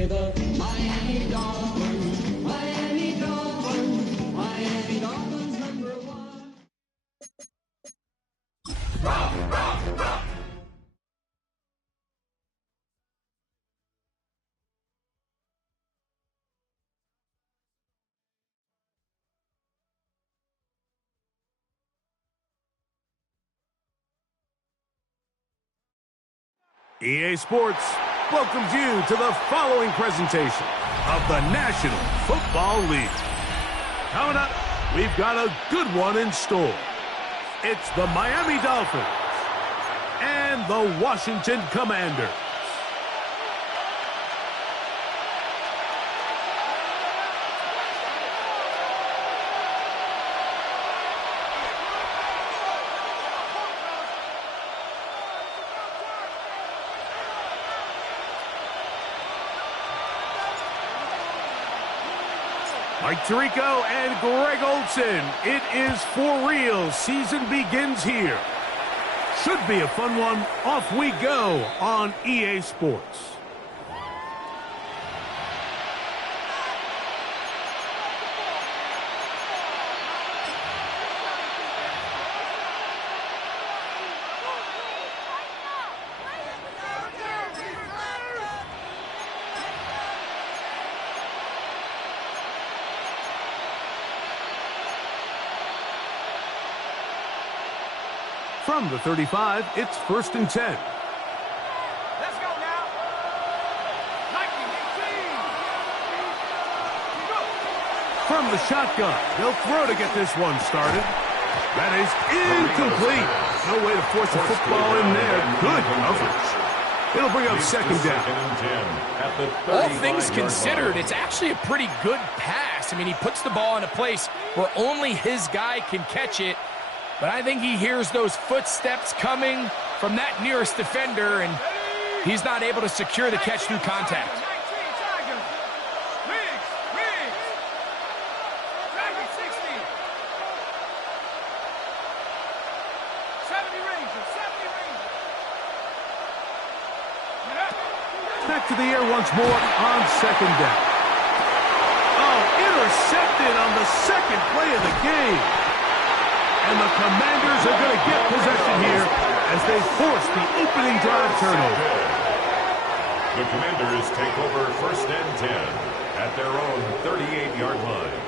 say the Miami Dolphins, Miami Dolphins, Miami Dolphins #1. Rock, rock, rock. EA Sports welcomes you to the following presentation of the National Football League. Coming up, we've got a good one in store. It's the Miami Dolphins and the Washington Commanders. Mike Tirico and Greg Olson. It is for real. Season begins here. Should be a fun one. Off we go on EA Sports. From the 35, it's 1st and 10. Let's go now. 1918. Go. From the shotgun, they'll throw to get this one started. That is incomplete. No way to force a football in there. Good coverage. It'll bring up 2nd down. All things considered, it's actually a pretty good pass. I mean, he puts the ball in a place where only his guy can catch it. But I think he hears those footsteps coming from that nearest defender, and he's not able to secure the catch through contact. Back to the air once more on 2nd down. Oh, intercepted on the 2nd play of the game. And the Commanders are going to get possession here as they force the opening drive turnover. The Commanders take over 1st and 10 at their own 38-yard line.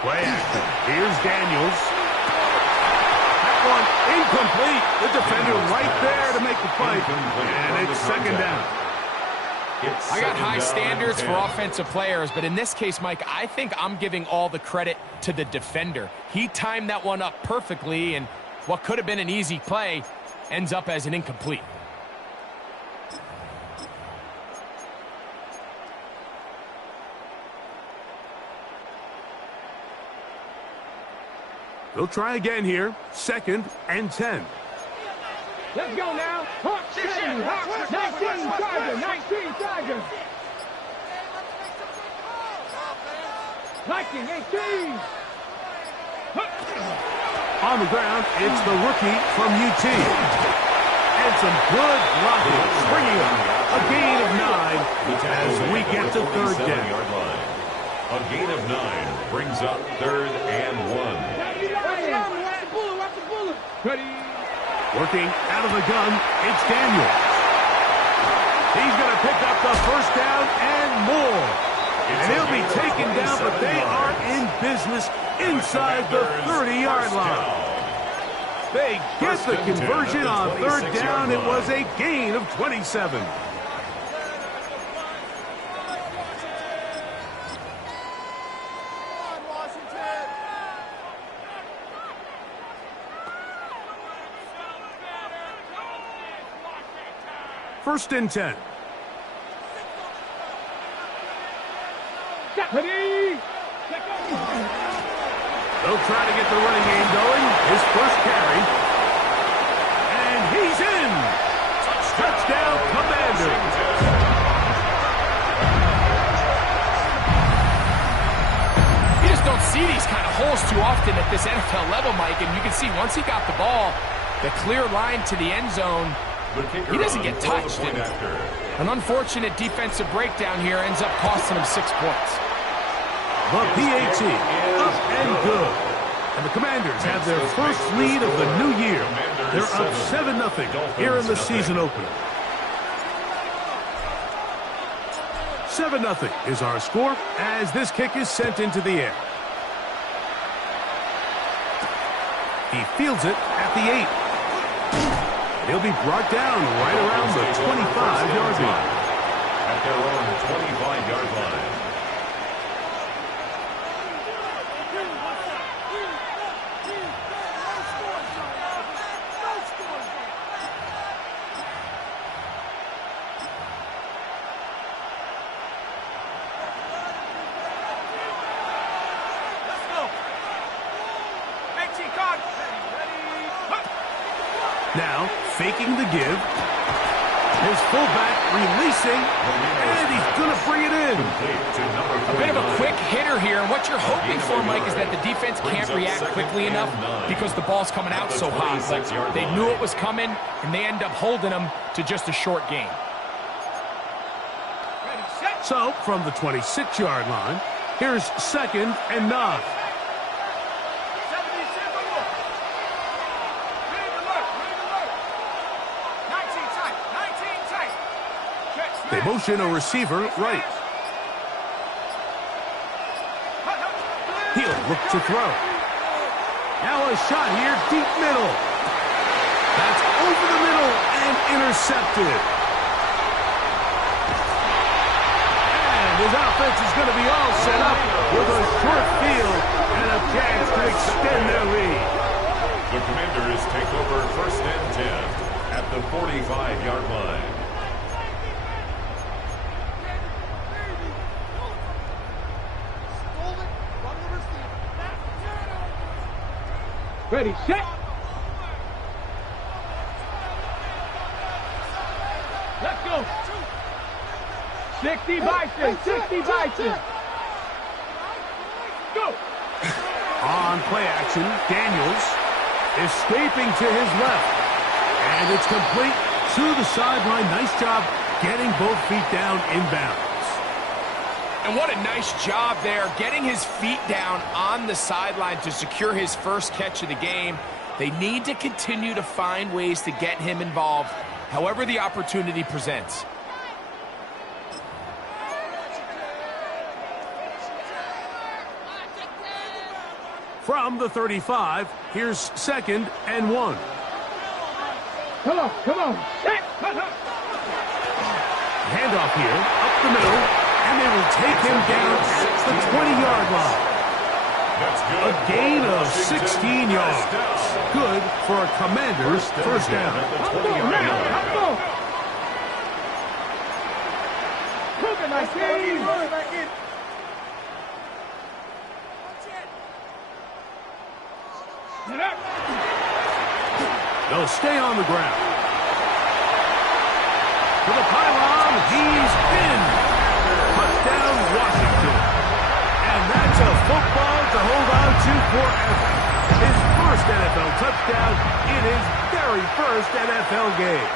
Play action. Here's Daniels. That one incomplete. The defender right there to make the fight. And it's 2nd down. I got high standards for offensive players, but in this case, Mike, I think I'm giving all the credit to the defender. He timed that one up perfectly, and what could have been an easy play ends up as an incomplete. They'll try again here. 2nd and 10. Let's go now. 19 Tiger. 19 Tiger. 1918. On the ground, it's the rookie from UT. And some good blocking. Bringing up a gain of 9 as we get to 3rd down. A gain of 9 brings up 3rd and 1. Working out of the gun, it's Daniels. He's going to pick up the 1st down and more. And he'll be taken down, but they are in business inside the 30-yard line. They get the conversion on 3rd down. It was a gain of 27. First and 10. They'll try to get the running game going. His first carry at this NFL level, Mike, and you can see once he got the ball, the clear line to the end zone, he doesn't get touched. An unfortunate defensive breakdown here ends up costing him 6 points. The PAT, up and good. And the Commanders have their first lead of the new year. They're up 7-0 here in the season opener. 7-0 is our score as this kick is sent into the air. He fields it at the 8. He'll be brought down right around the 25-yard line. At their own 25-yard line. Now, faking the give. His fullback releasing, and he's going to bring it in. A bit of a quick hitter here, and what you're hoping for, Mike, is that the defense can't react quickly enough because the ball's coming out so hot. But they knew it was coming, and they end up holding them to just a short gain. So, from the 26-yard line, here's 2nd and 9. They motion a receiver right. He'll look to throw. Now a shot here, deep middle. That's over the middle and intercepted. And his offense is going to be all set up with a short field and a chance to extend their lead. The Commanders take over 1st and 10 at the 45-yard line. Ready, set. Let's go. 60 Bison, 60 Bison. Go. On play action, Daniels escaping to his left. And it's complete to the sideline. Nice job getting both feet down inbounds. And what a nice job there, getting his feet down on the sideline to secure his first catch of the game. They need to continue to find ways to get him involved, however the opportunity presents. From the 35, here's 2nd and 1. Come on, come on. Set. Handoff here, up the middle, and they will take him down at the 20-yard line. A gain of 16 yards. Good for a Commander's first down. They'll stay on the ground. To the pylon, he's in. Touchdown, Washington. And that's a football to hold on to forever. His first NFL touchdown in his very first NFL game.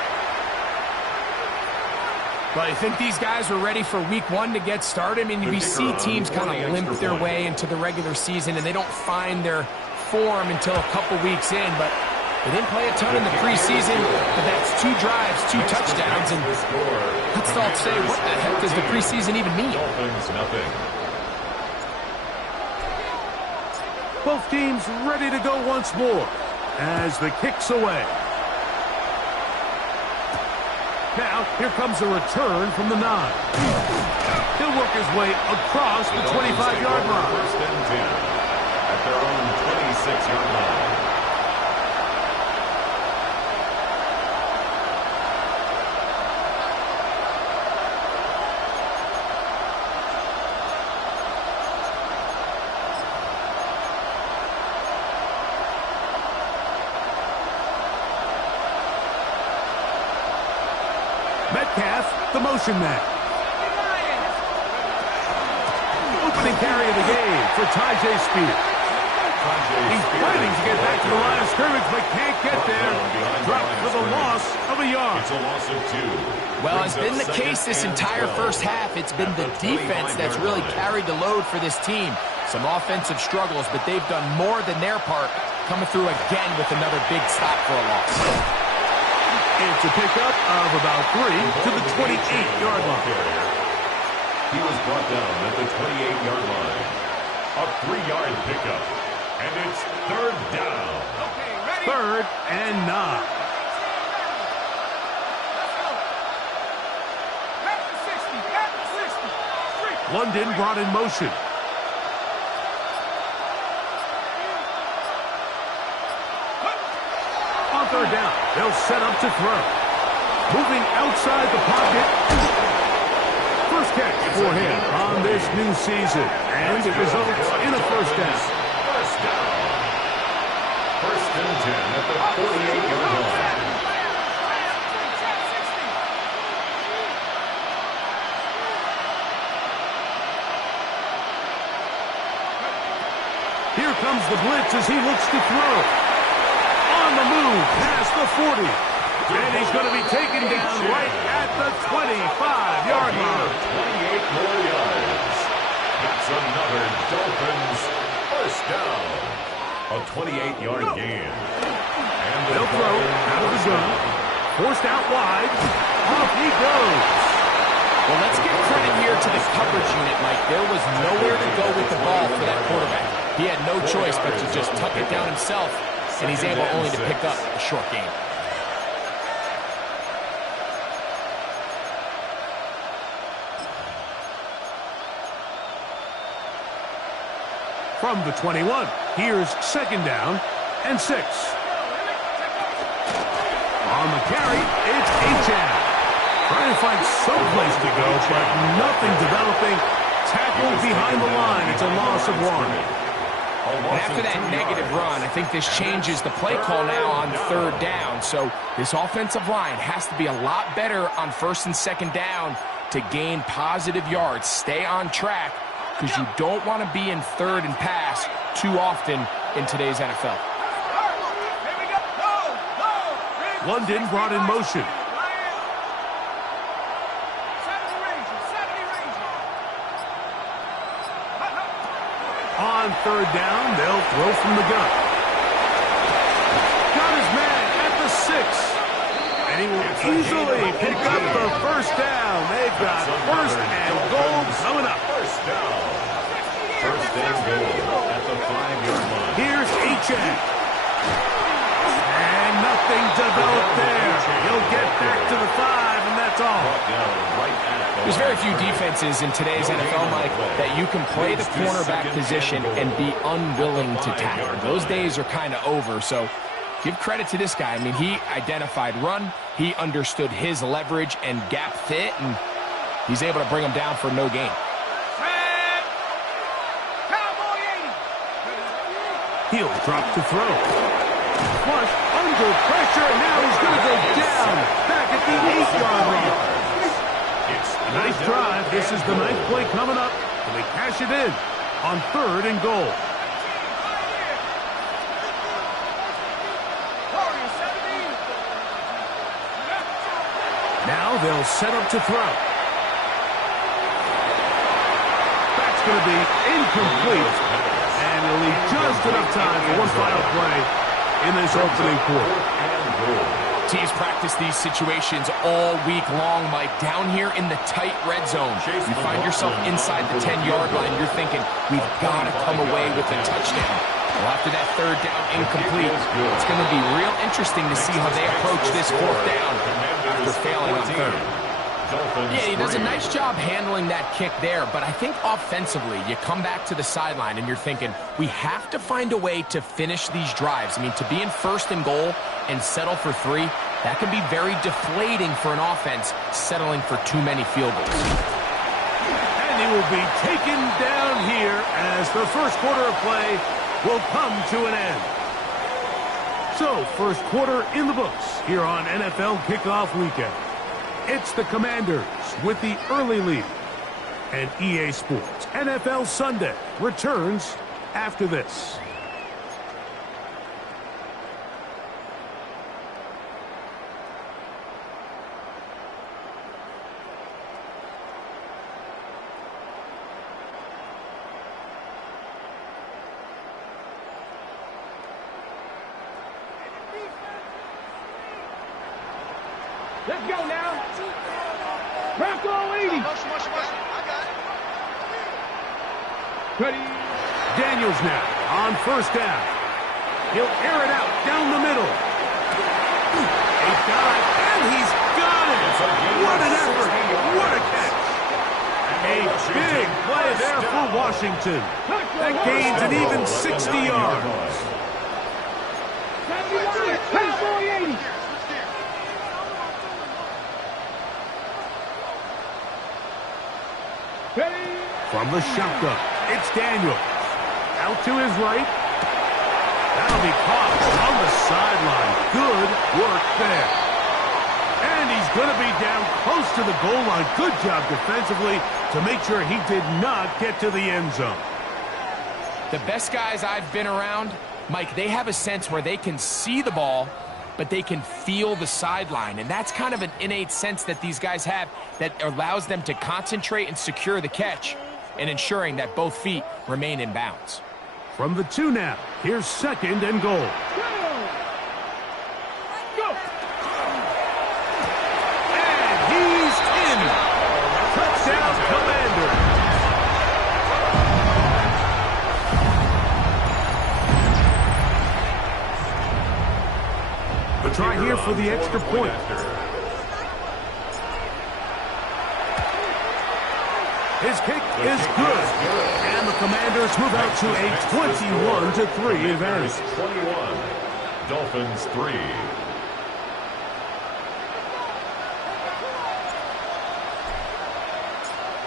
Well, I think these guys are ready for week 1 to get started. I mean, you see teams kind of limp their way into the regular season, and they don't find their form until a couple weeks in, but they didn't play a ton in the preseason, but that's 2 drives, 2 touchdowns, and let's all say, what the heck does the preseason even mean? Dolphins, nothing. Both teams ready to go once more as the kick's away. Now, here comes a return from the 9. He'll work his way across the 25-yard line. First and 10 at their own 26-yard line. Metcalf, the motion man. Opening carry of the game for Tyjae Spears. He's fighting to get back to the line of scrimmage, but can't get there. Dropped for the loss of a yard. It's a loss of 2. Well, it's been the case this entire first half. It's been the defense that's really carried the load for this team. Some offensive struggles, but they've done more than their part, coming through again with another big stop for a loss. It's a pickup of about 3 to the 28-yard line. He was brought down at the 28-yard line. A 3-yard pickup. And it's third down. Third and 9. London brought in motion. On third down, they'll set up to throw. Moving outside the pocket. First catch for him on this new season. And it results in a first down. First down. First and 10 at the 48-yard line. Here comes the blitz as he looks to throw. On the move, past the 40. And he's going to be taken down right at the 25-yard line. 28 more yards. That's another Dolphins first down. A 28-yard gain. And They'll throw out of the gun. Forced out wide. Off he goes. Well, let's give credit here to the coverage unit, Mike. There was nowhere to go with the ball for that quarterback. He had no choice but to just tuck it down himself, and he's able only to pick up a short gain. From the 21, here's second down and 6. On the carry, it's Achane. Trying to find someplace to go, but nothing developing. Tackled behind the line. It's a loss of 1. And after that negative run, I think this changes the play call now on third down. So this offensive line has to be a lot better on first and second down to gain positive yards. Stay on track, because you don't want to be in third and pass too often in today's NFL. London brought in motion. On third down, they'll throw from the gun. Got his man at the 6. And he will easily pick up the first down. They've got first and goal coming up. First down. First and goal at the 5-yard line. Here's Achane. And nothing developed there. He'll get back to the 5, and that's all. There's very few defenses in today's NFL, Mike, that you can play the cornerback position and be unwilling to tackle. Those days are kind of over, so give credit to this guy. I mean, he identified run, he understood his leverage and gap fit, and he's able to bring him down for no gain. He'll drop to throw. Flush under pressure, and now he's going to go down back at the 8-yard line. Nice drive. This is the ninth play coming up, and they cash it in on third and goal. Now they'll set up to throw. That's going to be incomplete, and it'll leave just enough time for one final play in this opening quarter. Teams practice these situations all week long, Mike. Down here in the tight red zone, you find yourself inside the 10-yard line. You're thinking, we've got to come away with a touchdown. Well, after that third down incomplete, it's going to be real interesting to see how they approach this fourth down after failing on third. Yeah, he does a nice job handling that kick there, but I think offensively, you come back to the sideline and you're thinking, we have to find a way to finish these drives. I mean, to be in first and goal and settle for 3, that can be very deflating for an offense settling for too many field goals. And he will be taken down here as the first quarter of play will come to an end. So, first quarter in the books here on NFL Kickoff Weekend. It's the Commanders with the early lead. And EA Sports NFL Sunday returns after this. Let's go now. Rocco 80. Ready. Daniels now on first down. He'll air it out down the middle. He's got it, and he's got it. What an effort. What a catch. A big play there for Washington. That gains an even 60 yards. From the shotgun, it's Daniels. Out to his right. That'll be caught on the sideline. Good work there. And he's going to be down close to the goal line. Good job defensively to make sure he did not get to the end zone. The best guys I've been around, Mike, they have a sense where they can see the ball, but they can feel the sideline. And that's kind of an innate sense that these guys have that allows them to concentrate and secure the catch and ensuring that both feet remain in bounds. From the 2 now, here's second and goal. And he's in. Touchdown, Commander. The try here for the extra point. His kick is good. And the Commanders move out to a 21-3 advantage. 21. Dolphins 3.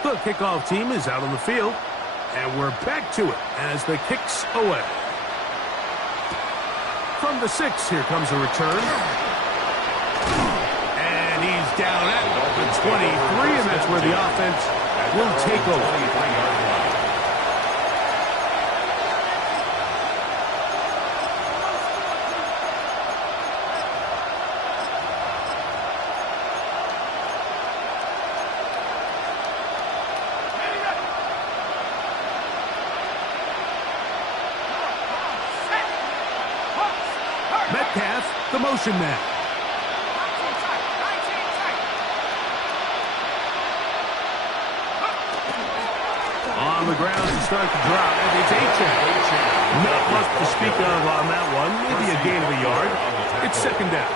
The kickoff team is out on the field. And we're back to it as the kick's away. From the 6, here comes a return. And he's down at the 23, and that's where the offense will take over. Metcalf, the motion man. On the ground to start the drive. It's A-Chain. Not much to speak of on that one. Maybe a gain of a yard. It's second down.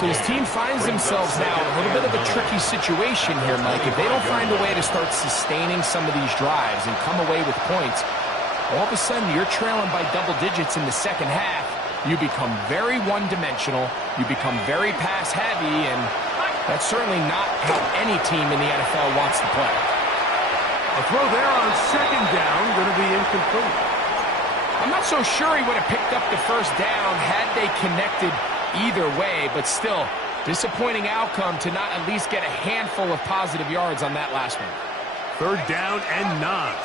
So his team finds themselves now in a little bit of a tricky situation here, Mike. If they don't find a way to start sustaining some of these drives and come away with points, all of a sudden you're trailing by double digits in the second half. You become very one-dimensional. You become very pass-heavy, and that's certainly not how any team in the NFL wants to play. A throw there on second down, going to be incomplete. I'm not so sure he would have picked up the first down had they connected either way, but still, disappointing outcome to not at least get a handful of positive yards on that last one. Third down and 9.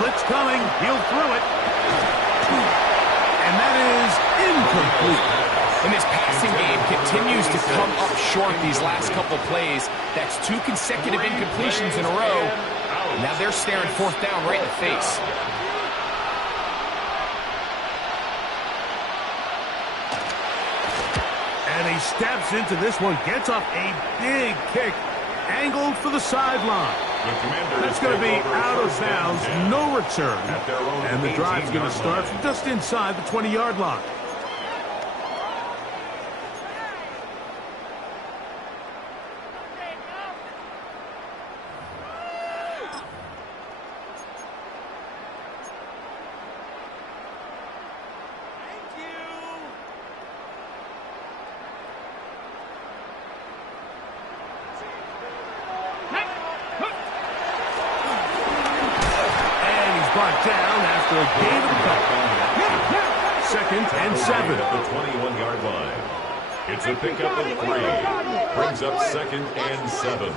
Blitz coming. He'll throw it. And that is incomplete. And this passing game continues to come up short these last couple plays. That's 2 consecutive incompletions in a row. Now they're staring fourth down right in the face. And he steps into this one. Gets up a big kick. Angled for the sideline. That's going to be out of bounds, no return. And the drive's going to start from just inside the 20-yard line. Brought down after a gain of a couple. Second and 7. At the 21-yard line. It's a pickup of 3. Brings up second and 7.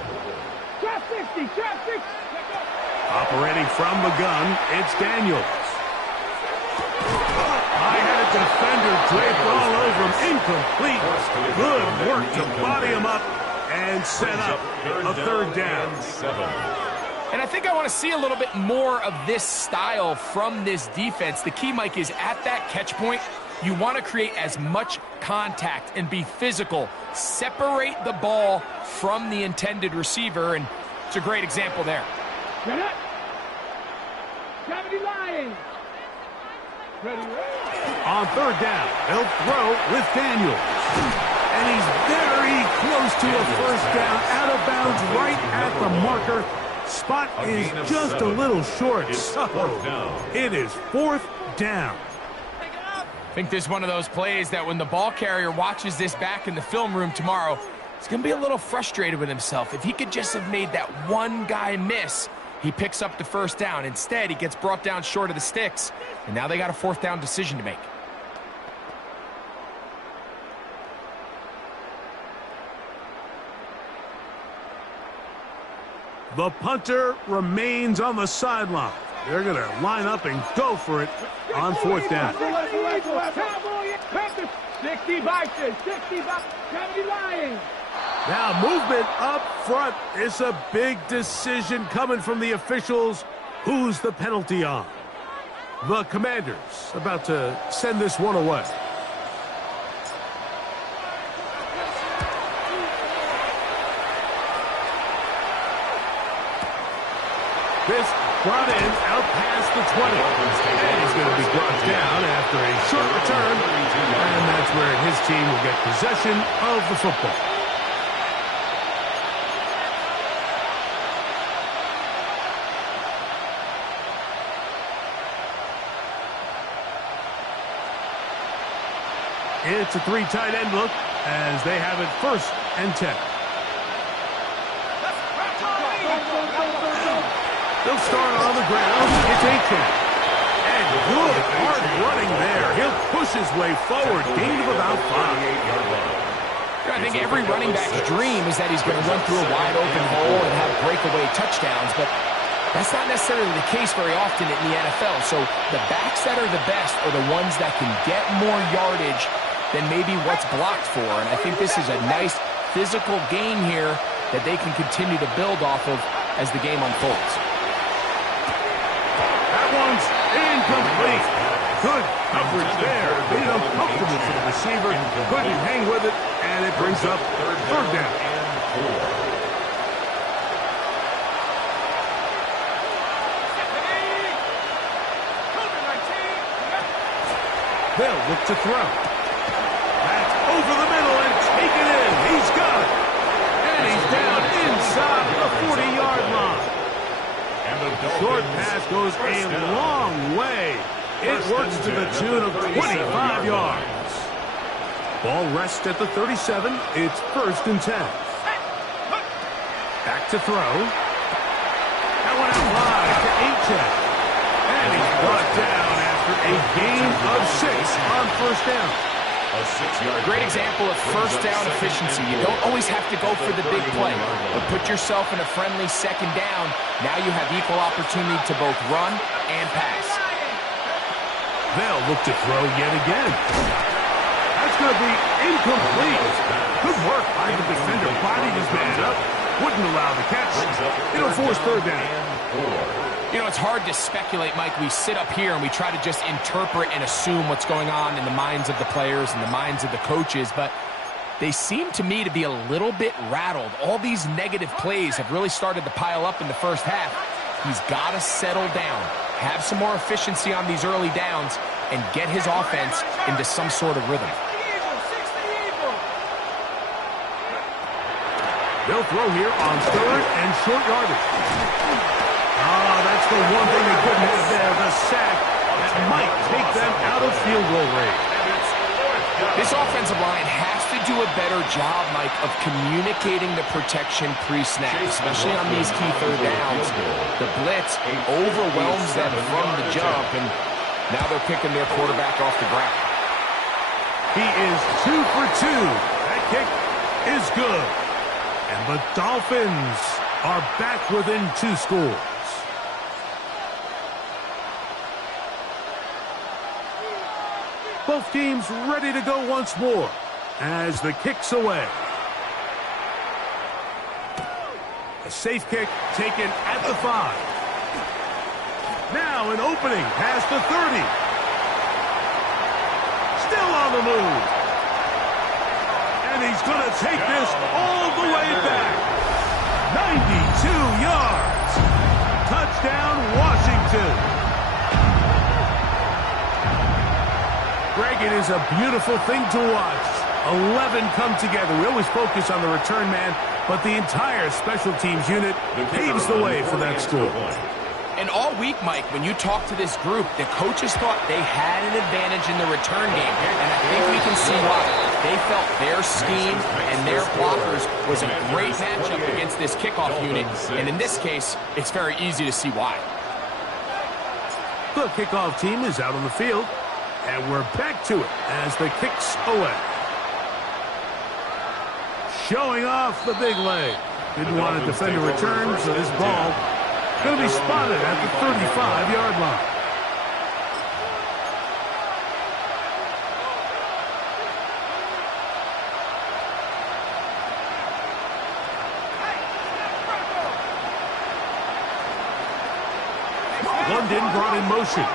Trap 60, trap 60. Operating from the gun, it's Daniels. I had a defender draped all over him. Incomplete. Good work to body him up and set up a third down. And 7. And I think think I want to see a little bit more of this style from this defense. The key, Mike, is at that catch point, you want to create as much contact and be physical. Separate the ball from the intended receiver, and it's a great example there. Get up. Gravity Lions. Ready. On third down, they'll throw with Daniels. And he's very close to a first down, out of bounds, right at the marker. Spot is just a little short, so it is fourth down. I think this is one of those plays that when the ball carrier watches this back in the film room tomorrow, he's going to be a little frustrated with himself. If he could just have made that one guy miss, he picks up the first down. Instead, he gets brought down short of the sticks, and now they got a fourth down decision to make. The punter remains on the sideline. They're going to line up and go for it on fourth down. 65, 70 Lions. Now movement up front. It's a big decision coming from the officials. Who's the penalty on? The Commanders about to send this one away. This brought in out past the 20. And he's going to be brought down after a short return. And that's where his team will get possession of the football. It's a three tight end look as they have it first and 10. They'll start on the ground. It's Aiken. And good hard running there. He'll push his way forward. Gain of about 5. I think every running back's dream is that he's going to run through a wide open hole and have breakaway touchdowns, but that's not necessarily the case very often in the NFL. So the backs that are the best are the ones that can get more yardage than maybe what's blocked for. And I think this is a nice physical gain here that they can continue to build off of as the game unfolds. That one's incomplete. Good coverage there. Made it uncomfortable for the receiver. Couldn't hang with it, and it brings up third down. They'll look to throw. That's over the middle and taken in. He's got it. And he's down inside the 40-yard line. Short pass goes a long way. It works to the tune of 25 yards. Ball rests at the 37. It's first and 10. Back to throw. That one out wide to Aiken. And he's brought down after a gain of 6 on first down. Great example of first down efficiency. You don't always have to go for the big play, but put yourself in a friendly second down. Now you have equal opportunity to both run and pass. They'll look to throw yet again. That's going to be incomplete. Good work by the defender. Bodied his man up. Wouldn't allow the catch. It'll force third down. You know, it's hard to speculate, Mike. We sit up here and we try to just interpret and assume what's going on in the minds of the players and the minds of the coaches, but they seem to me to be a little bit rattled. All these negative plays have really started to pile up in the first half. He's got to settle down, have some more efficiency on these early downs, and get his offense into some sort of rhythm. They'll throw here on third and short yardage. That's the one thing they couldn't have there, the sack that might take them out of field goal range. This offensive line has to do a better job, Mike, of communicating the protection pre-snap, especially on these key third downs. The blitz overwhelms them from the jump, and now they're picking their quarterback off the ground. He is 2 for 2. That kick is good. And the Dolphins are back within 2 scores. Both teams ready to go once more as the kick's away. A safe kick taken at the 5. Now an opening past the 30. Still on the move. And he's going to take this all the way back. 92 yards. Touchdown, Washington. Greg, it is a beautiful thing to watch. 11 come together. We always focus on the return man, but the entire special teams unit paves the way for that score. And all week, Mike, when you talk to this group, the coaches thought they had an advantage in the return game. And I think we can see why. They felt their scheme and their blockers was a great matchup against this kickoff unit. And in this case, it's very easy to see why. The kickoff team is out on the field. And we're back to it as the kick's away. Showing off the big leg. Didn't want to defend a return, so this ball going to be spotted at the 35-yard line. London brought in motion.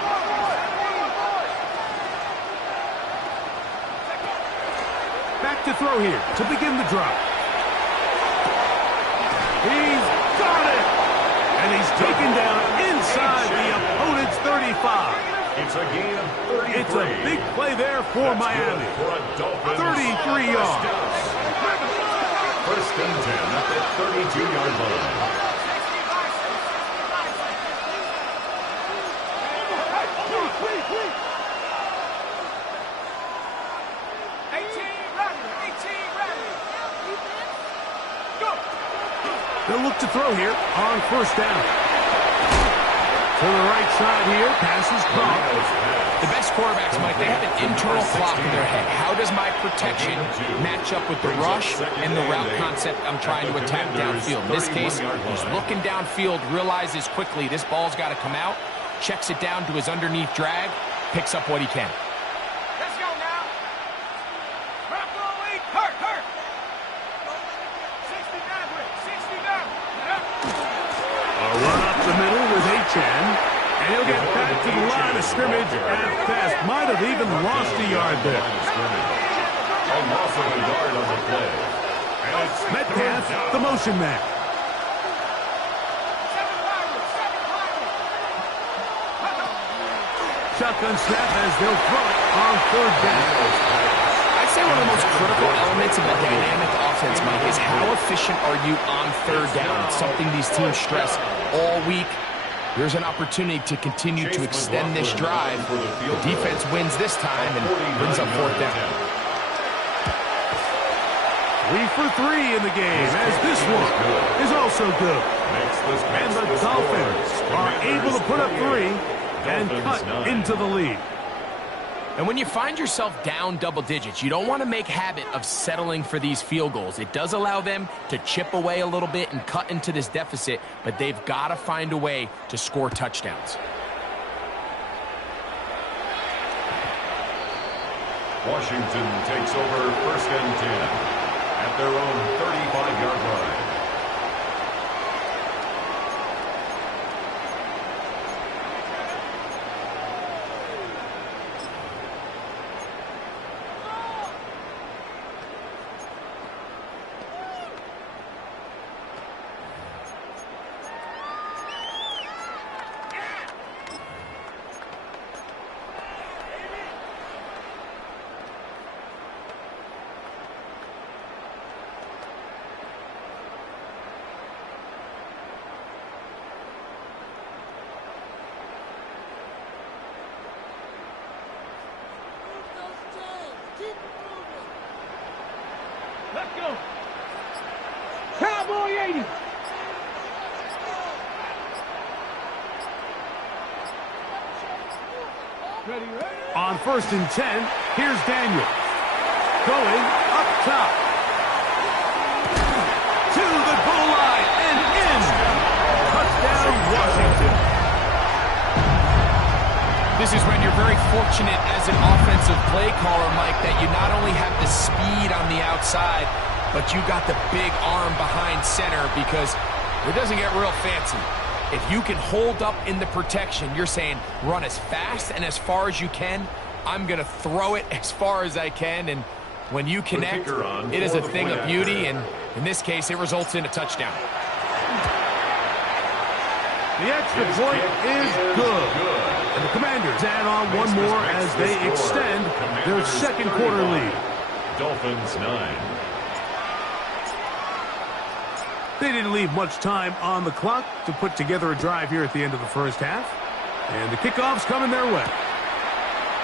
Back to throw here to begin the drive. He's got it! And he's taken down inside the opponent's 35. It's a gain of 33. It's a big play there for Miami. For a Dolphins 33 yards. First and 10 at the 32-yard line. They'll look to throw here on first down. To the right side here, pass is caught. The best quarterbacks, Mike, they have an internal clock in their head. How does my protection match up with the rush and the route concept I'm trying to attack downfield? In this case, he's looking downfield, realizes quickly this ball's got to come out, checks it down to his underneath drag, picks up what he can. Let's go now. Hurt. 69. A run up the middle with H.N. And he'll get back to the line of scrimmage at best. Might have even lost a yard there. A loss of a yard on the play. And it's Metcalf, the motion man. Shotgun snap as they'll throw it on third down. I'd say one of the most critical elements of a dynamic offense, Mike, is how efficient are you on third down? It's something these teams stress all week. Here's an opportunity to continue to extend this drive. The defense wins this time and brings up fourth down. 3 for 3 in the game, as this one is also good. And the Dolphins are able to put up 3 and cut into the lead. And when you find yourself down double digits, you don't want to make habit of settling for these field goals. It does allow them to chip away a little bit and cut into this deficit, but they've got to find a way to score touchdowns. Washington takes over first and 10 at their own 35-yard line. Let's go. Cowboy 80. Ready. On first and 10, here's Daniel. Going up top. To the goal line and in. Touchdown, Washington. This is when you're very fortunate as an offensive play caller, Mike, that you not only have the speed on the outside, but you got the big arm behind center, because It doesn't get real fancy. If you can hold up in the protection, you're saying run as fast and as far as you can. I'm going to throw it as far as I can, and when you connect, it is a thing of beauty, and in this case, it results in a touchdown. The extra point is good. And the Commanders add on one more as they extend their second quarter lead. Dolphins 9. They didn't leave much time on the clock to put together a drive here at the end of the first half. And the kickoff's coming their way.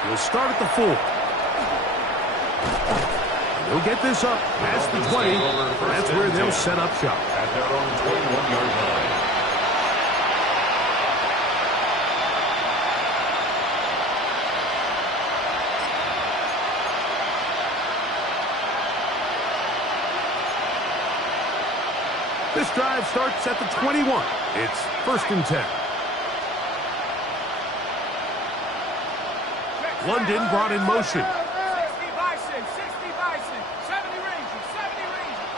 We'll start at the 4. They'll get this up past the 20. That's where they'll set up shop. At their own 21-yard line. This drive starts at the 21. It's 1st and 10. London brought in motion. 60 Bison, 70 Rangers, 70 Rangers.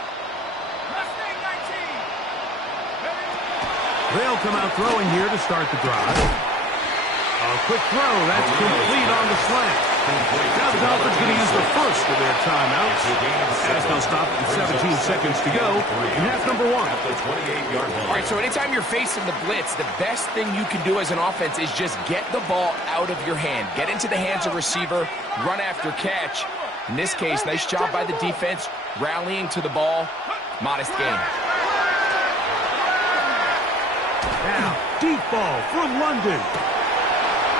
Mustang 19. They'll come out throwing here to start the drive. A quick throw. That's complete on the slant. Now the Dolphins going to use the first of their timeouts as they'll stop with 17 seconds to go in half number 1. At the 28-yard line. All right, so anytime you're facing the blitz, the best thing you can do as an offense is just get the ball out of your hand. Get into the hands of receiver, run after catch. In this case, nice job by the defense, rallying to the ball. Modest gain. Now, deep ball from London.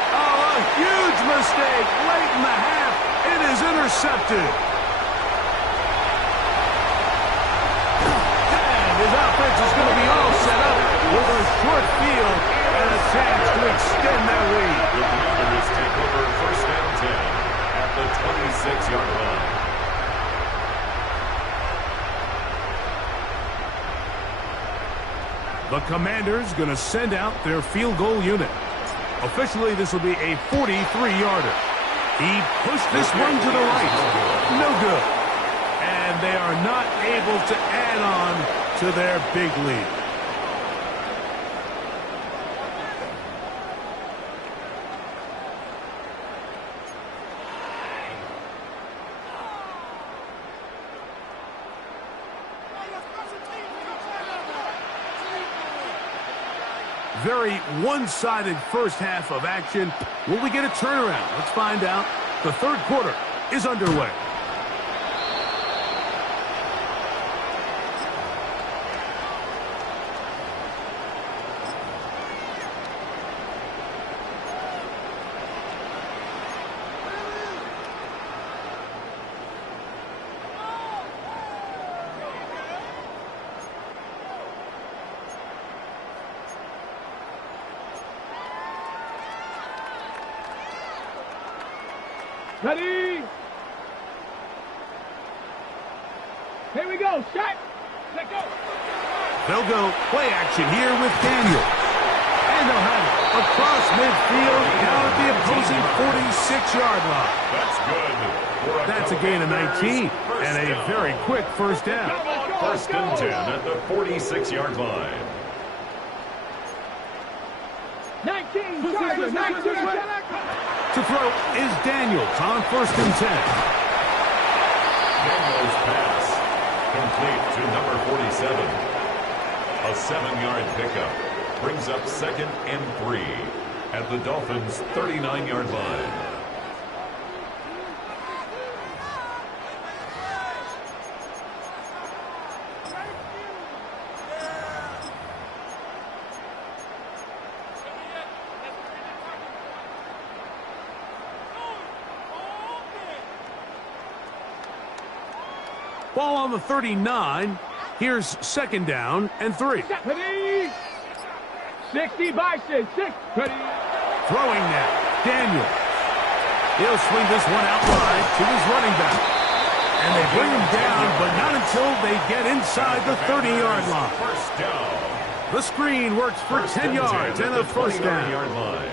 Oh, a huge mistake late in the half. It is intercepted. And his offense is going to be all set up with a short field and a chance to extend their lead. The Commanders take over 1st and 10 at the 26-yard line. The Commanders going to send out their field goal unit. Officially, this will be a 43-yarder. He pushed this one to the right. No good. And they are not able to add on to their big lead. Very one-sided first half of action. Will we get a turnaround? Let's find out. The third quarter is underway. Ready? Here we go. Shot. Let go. They'll go play action here with Daniel. And they'll have it across midfield down at the opposing 46-yard line. That's good. That's a gain of 19 and a very quick first down. 1st and 10 at the 46-yard line. 19. Chargers, 19. To throw is Daniels on 1st and 10. Daniels pass complete to number 47. A 7-yard pickup brings up 2nd and 3 at the Dolphins' 39-yard line. Ball on the 39. Here's 2nd down and 3. Ready? 60 Bison. 6. Ready? Throwing now. Daniel. He'll swing this one out wide to his running back. And they bring him down, but not until they get inside the 30-yard line. First down. The screen works for 10 yards and a first down. Yard line.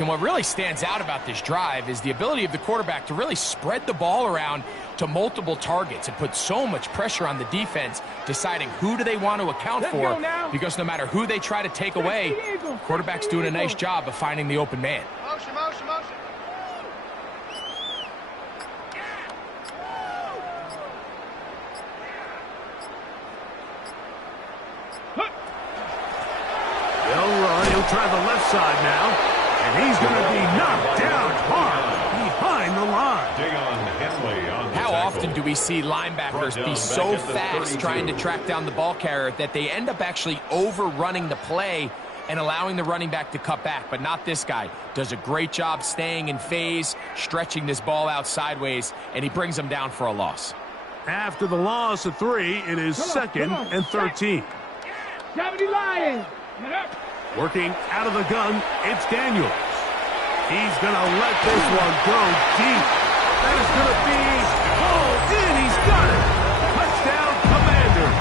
And what really stands out about this drive is the ability of the quarterback to really spread the ball around to multiple targets and put so much pressure on the defense, deciding who do they want to account for, because no matter who they try to take away, quarterback's doing a nice job of finding the open man. Motion, motion, motion. They'll run. He'll try the left side now. And he's going to be knocked down hard behind the line. How often do we see linebackers be so fast trying to track down the ball carrier that they end up actually overrunning the play and allowing the running back to cut back? But not this guy. Does a great job staying in phase, stretching this ball out sideways, and he brings them down for a loss. After the loss of 3, it is second and 13. Gravity Lions. Working out of the gun, it's Daniels. He's going to let this one go deep. That is going to be hauled in. He's got it. Touchdown, Commanders.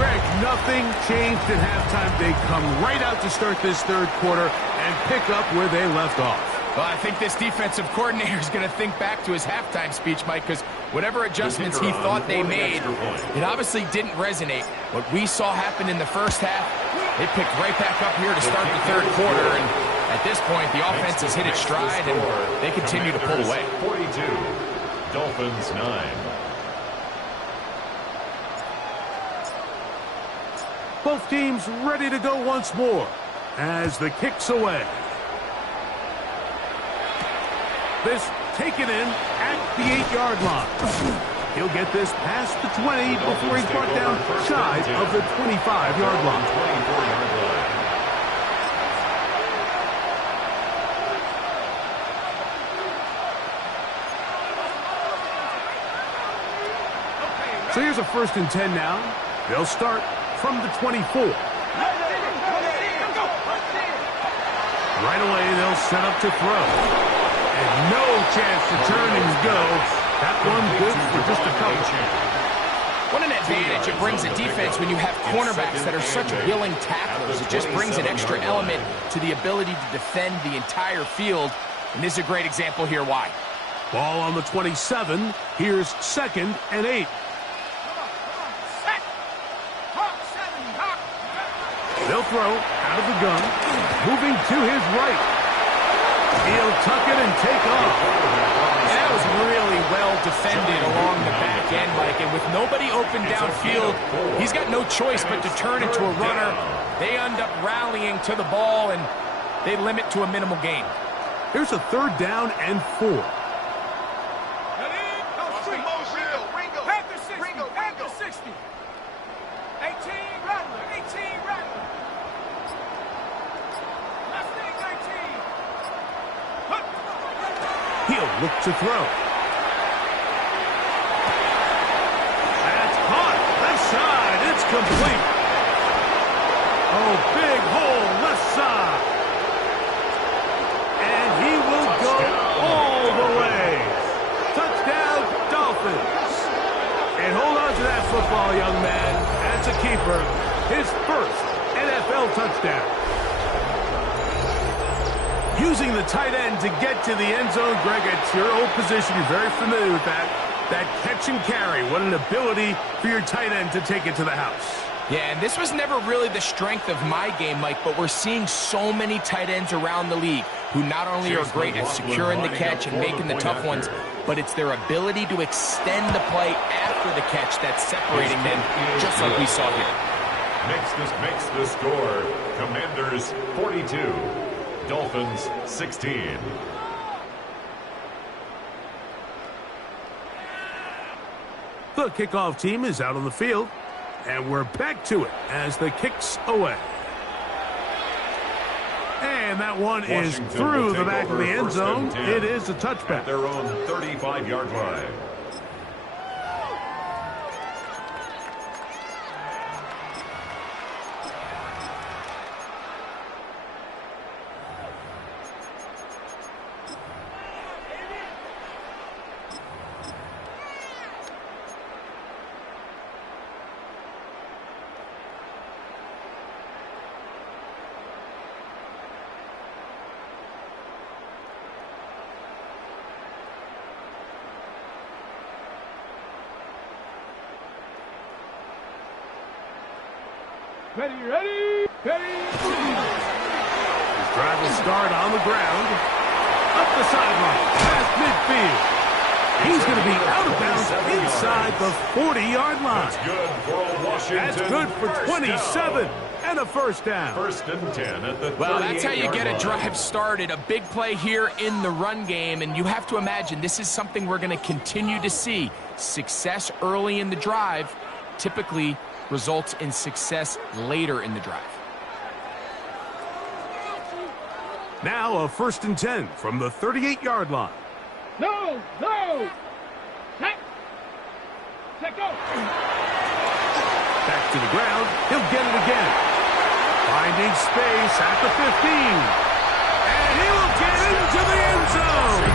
Greg, nothing changed at halftime. They come right out to start this third quarter and pick up where they left off. Well, I think this defensive coordinator is going to think back to his halftime speech, Mike, because whatever adjustments he thought they made, it obviously didn't resonate. What we saw happen in the first half, they picked right back up here to start the third quarter, and at this point, the offense has hit its stride, and they continue to pull away. 42, Dolphins 9. Both teams ready to go once more as the kick's away. This taken in at the 8-yard line. He'll get this past the 20 before he's brought down shy of the 25-yard line. 24-yard line. So here's a 1st and 10 now. They'll start from the 24. Right away, they'll set up to throw. And no chance to turn and go. That one good for just a couple. What an advantage it brings a defense when you have cornerbacks that are such willing tacklers. It just brings an extra element to the ability to defend the entire field. And this is a great example here why. Ball on the 27. Here's 2nd and 8. They'll throw out of the gun. Moving to his right. He'll tuck it and take off. And that was really well defended along the back end, Mike. And with nobody open downfield, he's got no choice but to turn into a runner. They end up rallying to the ball, and they limit to a minimal gain. Here's a 3rd down and 4. Panther 60. 18 Rattler. 18 Rattler. Left wing 19. He'll look to throw. That's caught. Left side. It's complete. Oh, big hole left side. And he will go all the way. Touchdown, Dolphins. And hold on to that football, young man. That's a keeper. His first NFL touchdown. Using the tight end to get to the end zone, Greg, it's your old position. You're very familiar with that. That catch and carry. What an ability for your tight end to take it to the house. Yeah, and this was never really the strength of my game, Mike, but we're seeing so many tight ends around the league who not only are great at securing the catch and making the tough ones, but it's their ability to extend the play after the catch that's separating them, just like we saw here. Makes the score. Commanders 42. Dolphins 16. The kickoff team is out on the field, and we're back to it as the kick's away. And that one is through the back of the end zone. It is a touchback. At their own 35-yard line. Ready. His drive will start on the ground. Up the sideline, past midfield. He's going to be out of bounds inside the 40-yard line. That's good for Washington. That's good for 27 and a first down. First and 10 at the 38-yard line. Well, that's how you get a drive started. A big play here in the run game, and you have to imagine this is something we're going to continue to see. Success early in the drive typically results in success later in the drive. Now a first and 10 from the 38-yard line. No. Let go. Back to the ground. He'll get it again. Finding space at the 15. And he will get into the end zone.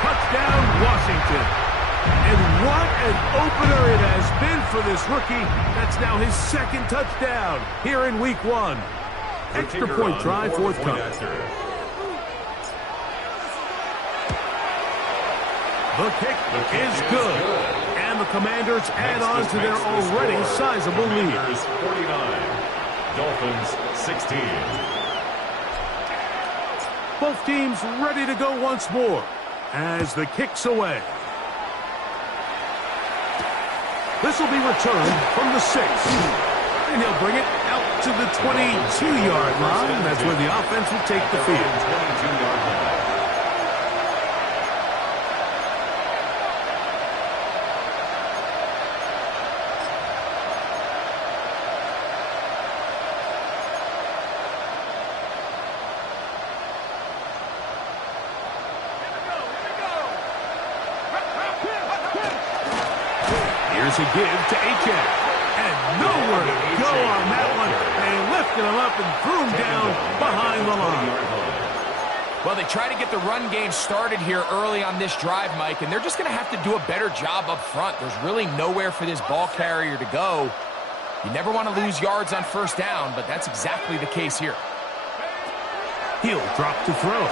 Touchdown, Washington. And what an opener it has been for this rookie. That's now his second touchdown here in week 1. Extra point try forthcoming. The kick is good. And the Commanders add on to their already sizable lead. 49, Dolphins 16. Both teams ready to go once more as the kick's away. This will be returned from the 6. And he'll bring it out to the 22-yard line. That's where the offense will take the field. 22-yard line. Here's a give to Achane. And nowhere to go on that one. They lifted him up and threw him down behind the line. Well, they try to get the run game started here early on this drive, Mike, and they're just going to have to do a better job up front. There's really nowhere for this ball carrier to go. You never want to lose yards on first down, but that's exactly the case here. He'll drop to throw.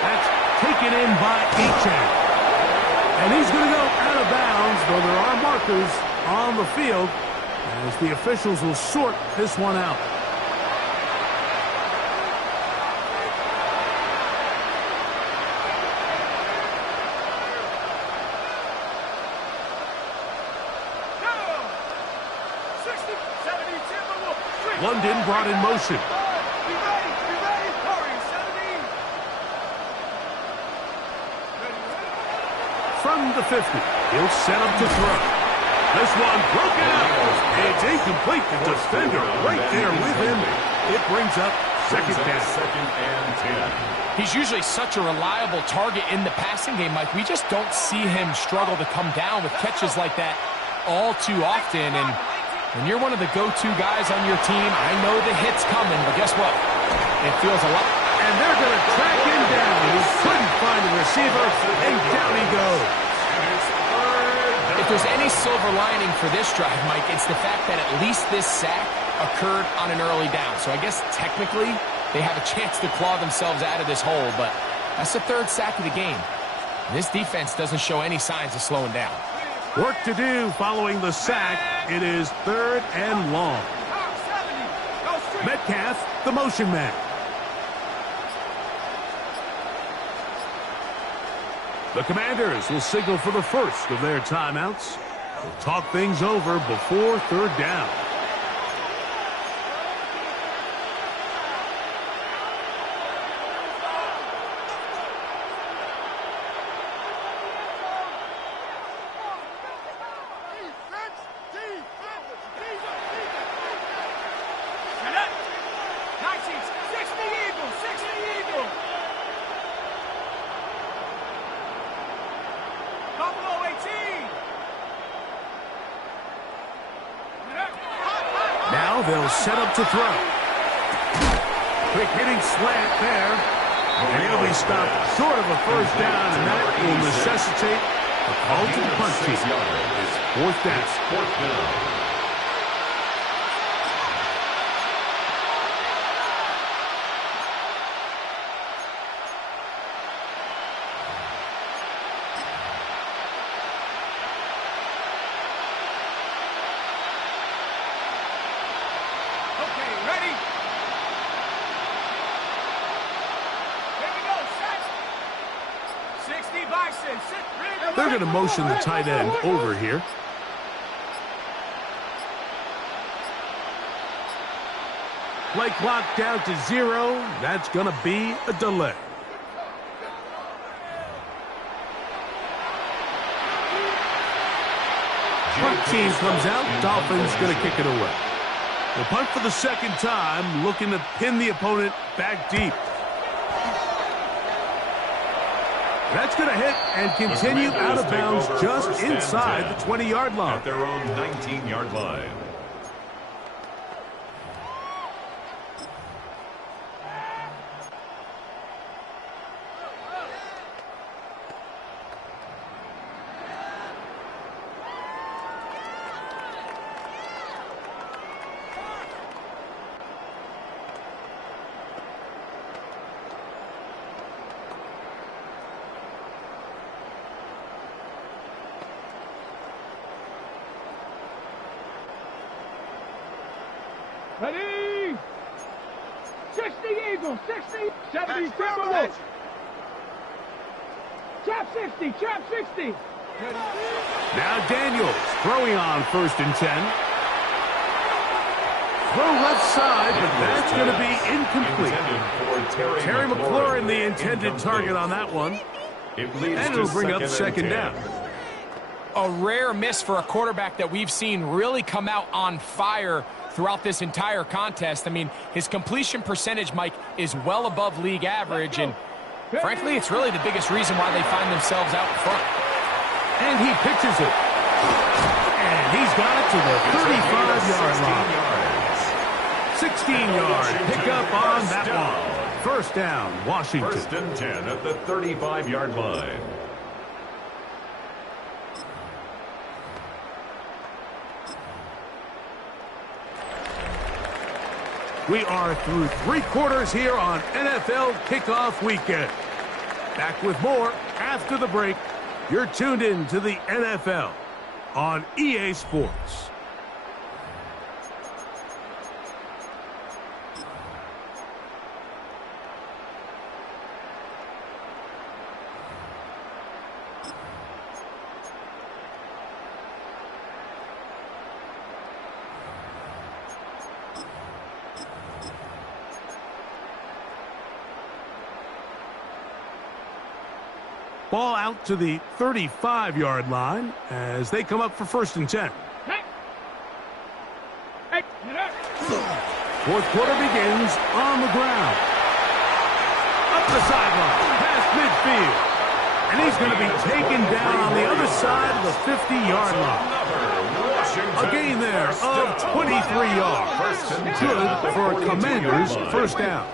That's taken in by Achane. And he's going to go out of bounds, though there are markers on the field as the officials will sort this one out. London brought in motion. From the 50, he'll set up to throw. This one broken up. It's incomplete. The defender right there with him. It brings up second down. Second and 10. He's usually such a reliable target in the passing game, Mike. We just don't see him struggle to come down with catches like that all too often. And when you're one of the go-to guys on your team, I know the hit's coming, but guess what? It feels a lot. And they're going to track him down. He couldn't find the receiver, and down he goes. If there's any silver lining for this drive, Mike, it's the fact that at least this sack occurred on an early down. So I guess technically they have a chance to claw themselves out of this hole, but that's the third sack of the game. This defense doesn't show any signs of slowing down. Work to do following the sack. It is third and long. Metcalf, the motion man. The Commanders will signal for the first of their timeouts. They'll talk things over before third down. Now they'll set up to throw. Quick hitting slant there. And he'll be stopped short of a first down, and that will necessitate a call to the punt team. It's fourth down. Okay, ready? Here we go, set. 60 Bison, sit. They're going to motion the tight end over here. Play clock down to 0. That's going to be a delay. Punt team comes out. Dolphins going to kick it away. The punt for the second time, looking to pin the opponent back deep. That's going to hit and continue out of bounds just inside the 20-yard line. At their own 19-yard line. Ready? 60 Eagles, 60, 70 Timberwolves. Trap 60, trap 60. Now Daniels throwing on 1st and 10. Throw left side, but that's going to be incomplete. Terry McLaurin, the intended target on that one. And it'll bring up 2nd down. A rare miss for a quarterback that we've seen really come out on fire throughout this entire contest. I mean, his completion percentage, Mike, is well above league average, and frankly, it's really the biggest reason why they find themselves out in front. And he pitches it. And he's got it to the 35-yard line. 16-yard pickup on that one. 1st down, Washington. 1st and 10 at the 35-yard line. We are through 3 quarters here on NFL Kickoff Weekend. Back with more after the break. You're tuned in to the NFL on EA Sports. Ball out to the 35-yard line as they come up for 1st and 10. Fourth quarter begins on the ground. Up the sideline, past midfield. And he's going to be taken down on the other side of the 50-yard line. A gain there of 23 yards. Good for Commanders' 1st down.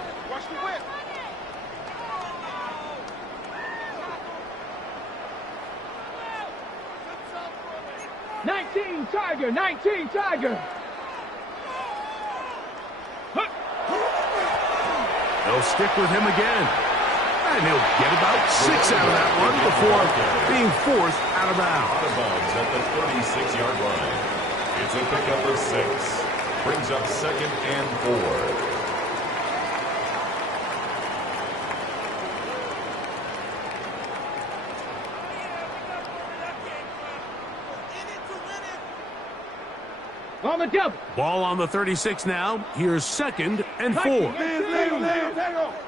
19 Tiger, 19 Tiger. They'll stick with him again. And he'll get about 6 out of that one before being forced out of bounds. Out of bounds at the 36-yard line. It's a pickup of 6. Brings up 2nd and 4. On the double. Ball on the 36 now. Here's 2nd and 4.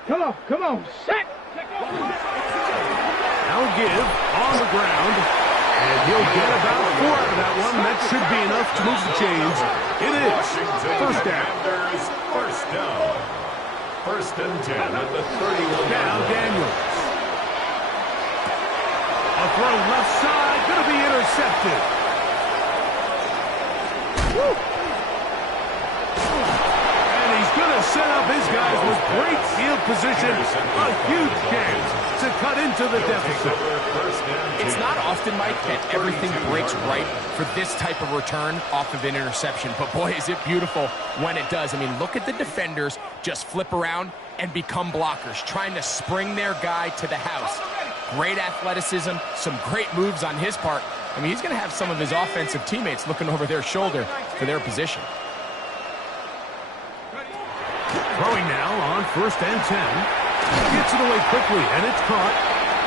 Come on, come on, set. Now give on the ground. And he'll get about 4 out of that one. That should be enough to move the chains. It is 1st down. 1st down. 1st and 10 at the 31. Now Daniels. A throw left side. Going to be intercepted. And he's going to set up his guys with great field position. A huge chance to cut into the deficit. It's not often, Mike, that everything breaks right for this type of return off of an interception. But boy, is it beautiful when it does. I mean, look at the defenders just flip around and become blockers, trying to spring their guy to the house. Great athleticism, some great moves on his part. I mean, he's going to have some of his offensive teammates looking over their shoulder for their position. Throwing now on 1st and 10. Gets it away quickly, and it's caught.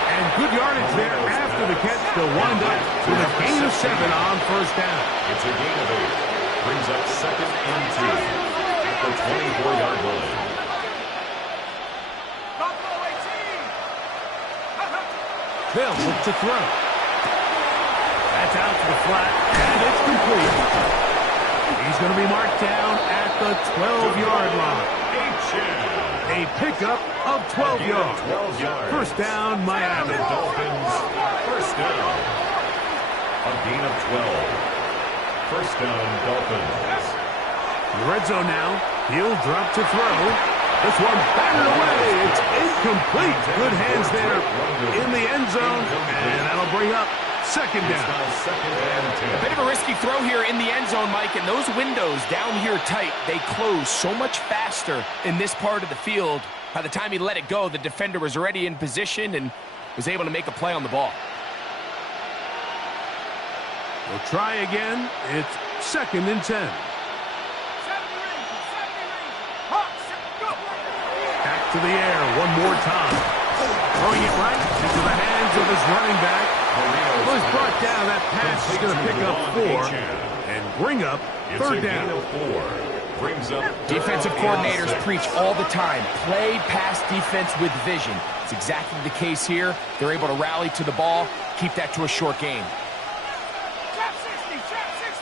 And good yardage there after the catch to wind up with a gain of 7 on 1st down. It's a gain of 8. Brings up 2nd and 2 at the 24-yard line. They'll look to throw. That's out to the flat, and it's complete. He's going to be marked down at the 12-yard line. A pickup of 12 yards. 12 yards. 1st down, Miami. The Dolphins, 1st down. A gain of 12. 1st down, Dolphins. Red zone now. He'll drop to throw. This one batted away. It's incomplete. Good hands there in the end zone, and that'll bring up 2nd down. A bit of a risky throw here in the end zone, Mike, and those windows down here tight, they close so much faster in this part of the field. By the time he let it go, the defender was already in position and was able to make a play on the ball. We'll try again. It's 2nd and 10. Back to the air one more time. Throwing it right into the hands of his running back. Well, he's brought down. That pass is going to pick up 4 and bring up 3rd down. Brings up Defensive coordinators preach all the time. Play pass defense with vision. It's exactly the case here. They're able to rally to the ball, keep that to a short game. Trap 60, trap 60.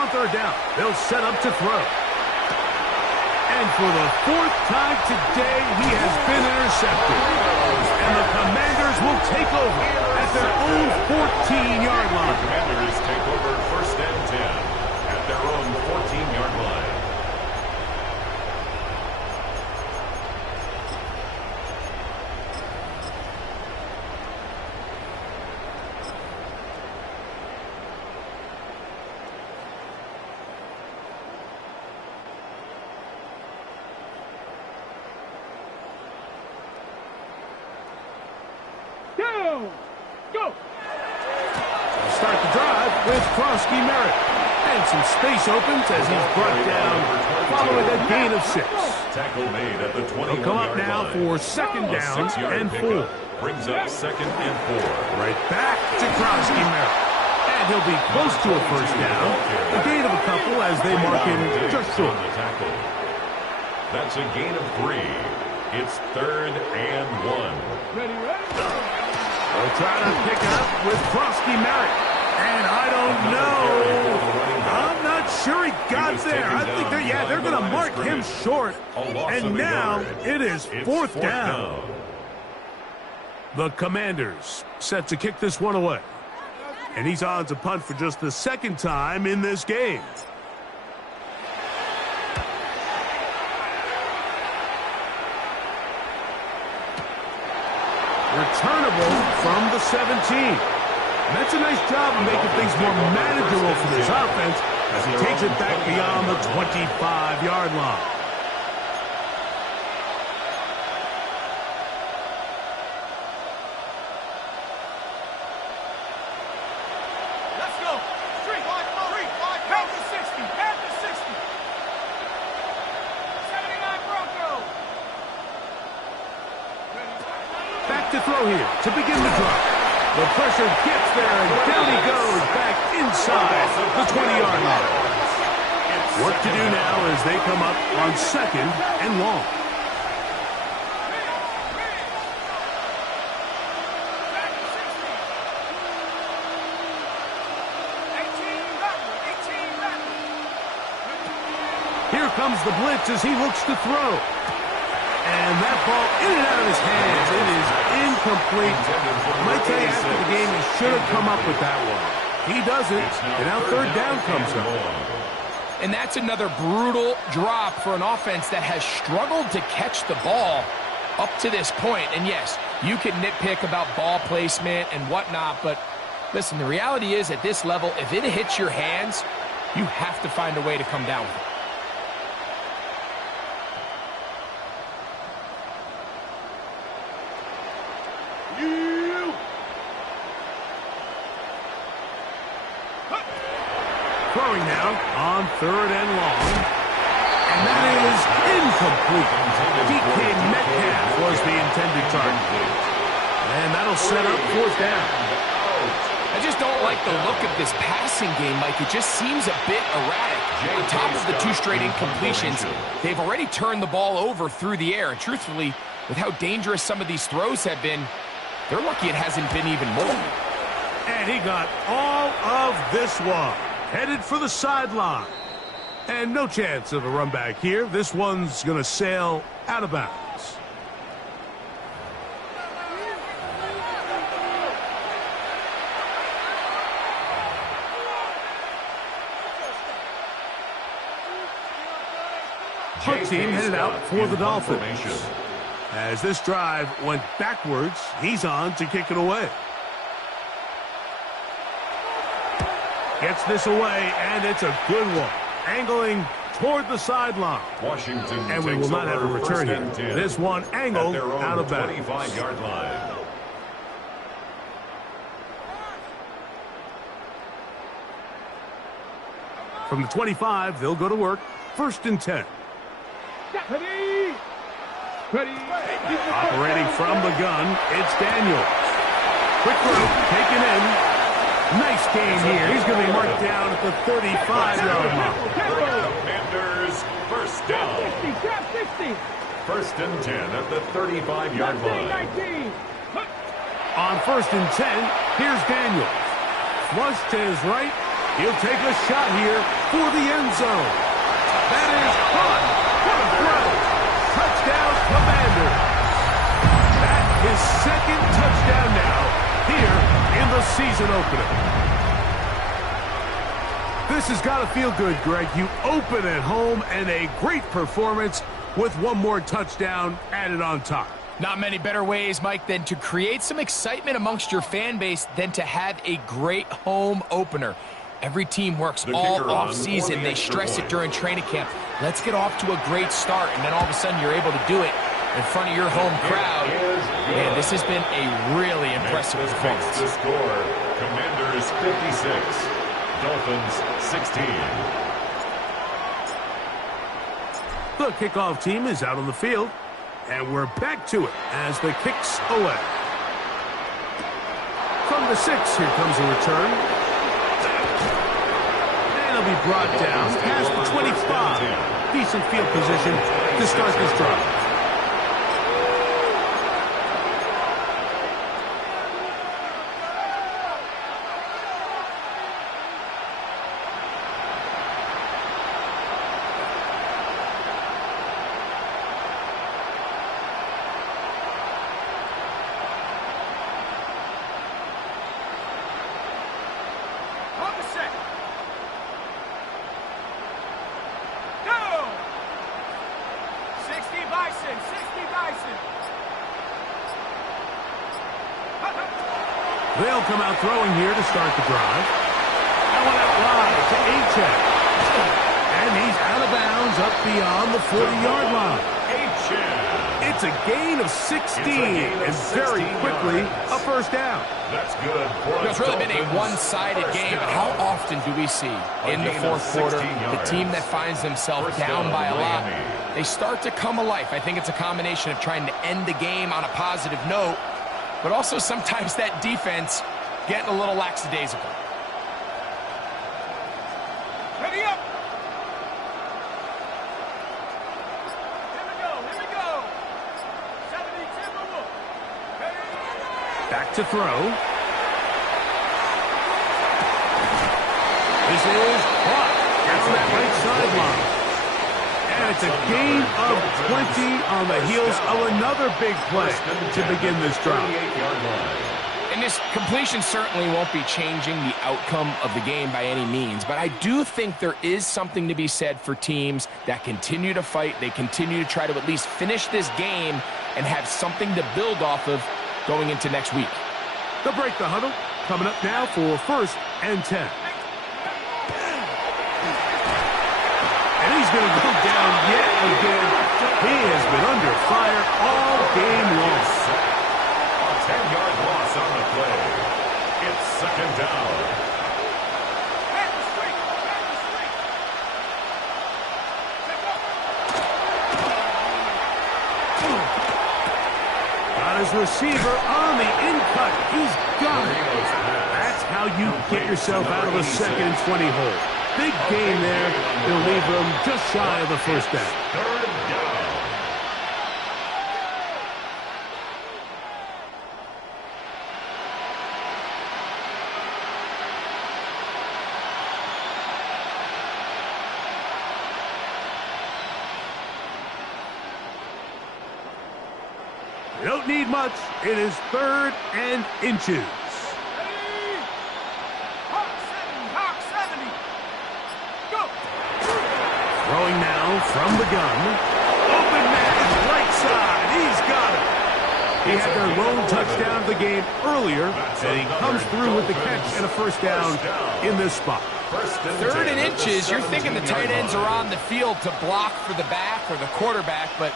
On 3rd down, they'll set up to throw. And for the 4th time today, he has been intercepted. And the Commanders will take over at their own 14-yard line. The Commanders take over 1st and 10 at their own 14-yard line. Go! They'll start the drive with Krosky Merritt. And some space opens as he's brought down following a gain of 6. Tackle made at the 21-yard line. He'll come up now for 2nd down and 4. Brings up 2nd and 4. Right back to Krosky Merritt. And he'll be close to a 1st down. A gain of a couple as they mark him just short. That's a gain of 3. It's 3rd and 1. Ready? They'll try to pick it up with Krosky Merritt. And I don't know. I'm not sure he got there. I think they're going to mark him short. And now it is 4th down. The Commanders set to kick this one away. And he's on to punt for just the 2nd time in this game. Returnable from the 17. That's a nice job of making things more manageable for this offense as he takes it back beyond the 25-yard line. Let's go. Street, count to 60, count to 60. 79 Broncos. Back to throw here to begin the drive. The pressure gets there, and down he goes back inside the 20-yard line. Work to do now as they come up on 2nd and long. Here comes the blitz as he looks to throw. And that ball in and out of his hands. It is incomplete. Might tell you after the game he should have come up with that one. He doesn't, and now 3rd down comes up. And that's another brutal drop for an offense that has struggled to catch the ball up to this point. And yes, you can nitpick about ball placement and whatnot, but listen, the reality is at this level, if it hits your hands, you have to find a way to come down with it. Throwing now on 3rd and long. And that is incomplete. DK Metcalf was the intended target. And that'll set up 4th down. I just don't like the look of this passing game, Mike. It just seems a bit erratic. On top of the 2 straight incompletions, they've already turned the ball over through the air. And truthfully, with how dangerous some of these throws have been, they're lucky it hasn't been even more. And he got all of this one. Headed for the sideline. And no chance of a run back here. This one's going to sail out of bounds. Punt team headed out for the Dolphins. As this drive went backwards, he's on to kick it away. Gets this away, and it's a good one. Angling toward the sideline. Washington and we will not have a return here. This one angled out of bounds. 25-yard line. From the 25, they'll go to work. 1st and 10. Operating from the gun, it's Daniels. Quick throw, taken in. Nice game here. He's going to be marked down at the 35-yard line. Commanders, 1st down. 1st and 10 at the 35-yard line. On 1st and 10, here's Daniels. Flush to his right. He'll take a shot here for the end zone. That is caught. What a throw. Touchdown, Commanders. That is 2nd touchdown now here in the season opener. This has got to feel good, Greg. You open at home and a great performance with one more touchdown added on top. Not many better ways, Mike, than to create some excitement amongst your fan base than to have a great home opener. Every team works all off-season. They stress it during training camp. Let's get off to a great start, and then all of a sudden you're able to do it in front of your home crowd. Man, this has been a really impressive performance. The score, Commanders 56, Dolphins 16. The kickoff team is out on the field, and we're back to it as the kick's away. From the 6, here comes a return. And it'll be brought down past the 25. Decent field position to start this drive. They'll come out throwing here to start the drive. That one out wide to Achek. And he's out of bounds up beyond the 40-yard line. It's a gain of 16, and very quickly a 1st down. That's good. It's really been a one-sided game, but how often do we see in the 4th quarter the team that finds themselves down by a lot, they start to come alive? I think it's a combination of trying to end the game on a positive note, but also sometimes that defense getting a little lackadaisical. Ready up! Here we go! 70 Timberwolf! Back to throw. This is caught down that right sideline. And it's a gain of 20 on the heels of another big play to begin this drive. And this completion certainly won't be changing the outcome of the game by any means, but I do think there is something to be said for teams that continue to fight. They continue to try to at least finish this game and have something to build off of going into next week. They'll break the huddle. Coming up now for 1st and 10. And he's going to go down yet again. He has been under fire all game long. A 10-yard loss on the play. It's 2nd down. receiver on the in-cut. He's got it. That's how you get yourself out of a 2nd and 20 hole. Big gain there. He'll leave them just shy of the first down. Third down. You don't need much. It is 3rd and inches. Hawk 70. Go. Throwing now from the gun. Open man, right side. He's got it. He had their lone touchdown of the game earlier, and he comes through with the catch and a first down in this spot. 3rd and inches, you're thinking the tight ends are on the field to block for the back or the quarterback, but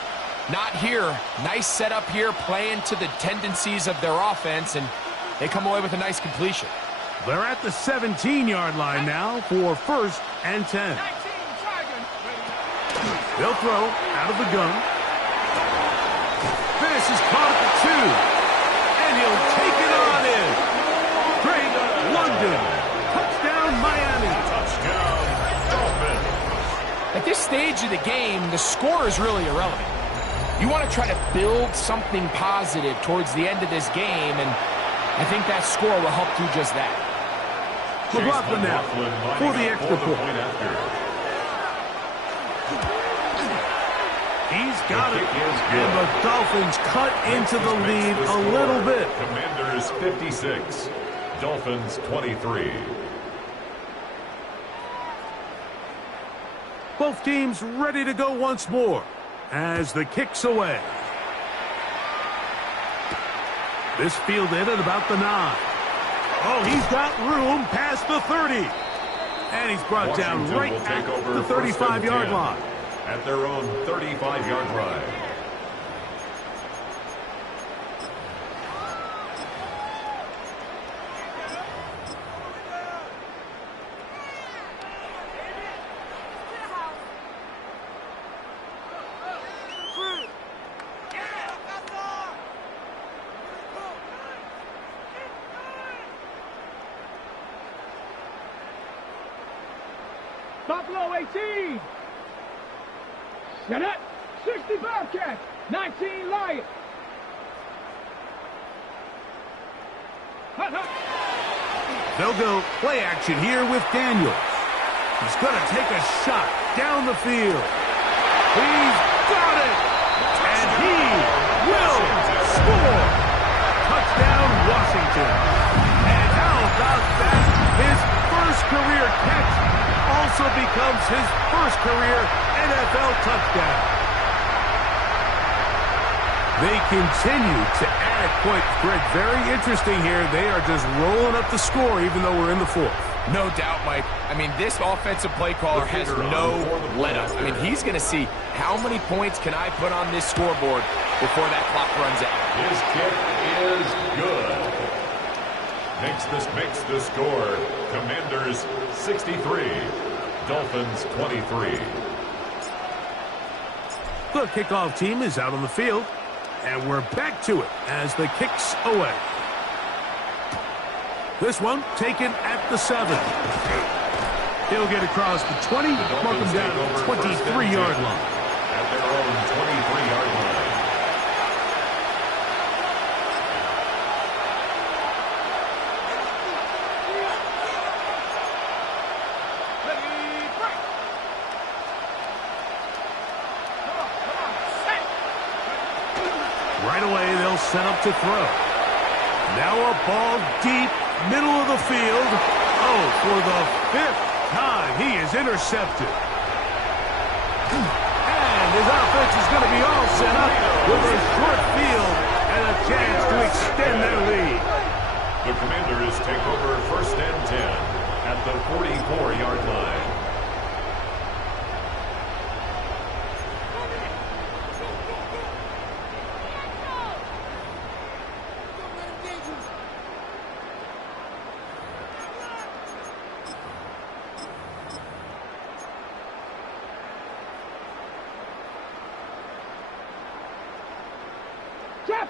not here. Nice setup here, playing to the tendencies of their offense, and they come away with a nice completion. They're at the 17-yard line now for 1st and 10. 19, Dragon. They'll throw out of the gun. This is caught at the 2, and he'll take it on in. Drake London. Touchdown, Miami. Touchdown, Dolphins. At this stage of the game, the score is really irrelevant. You want to try to build something positive towards the end of this game, and I think that score will help do just that. McLaughlin now for the extra point. He's got it, and the Dolphins cut into the lead a little bit. Commanders 56, Dolphins 23. Both teams ready to go once more as the kick's away. This fielded at about the 9. Oh, he's got room past the 30. And he's brought down right at the 35-yard line. At their own 35-yard line. Buffalo 18. Cadet 60 Bobcats. 19 Lions. Hut, hut. They'll go play action here with Daniels. He's going to take a shot down the field. He's got it. And he will score. Touchdown, Washington. And how about that? His first career catch also becomes his first career NFL touchdown. They continue to add points. Greg, very interesting here. They are just rolling up the score even though we're in the 4th. No doubt, Mike. I mean, this offensive play caller has no let-up. I mean, he's going to see how many points can I put on this scoreboard before that clock runs out. His kick is good. Makes the score. Commanders 63, Dolphins 23. The kickoff team is out on the field, and we're back to it as the kick's away. This one taken at the 7. He'll get across the 20, mark him down at the 23-yard line. At their own 23-yard line. Right away, they'll set up to throw. Now a ball deep, middle of the field. Oh, for the 5th time, he is intercepted. And his offense is going to be all set up with a short field and a chance to extend their lead. The Commanders take over 1st and 10 at the 44-yard line.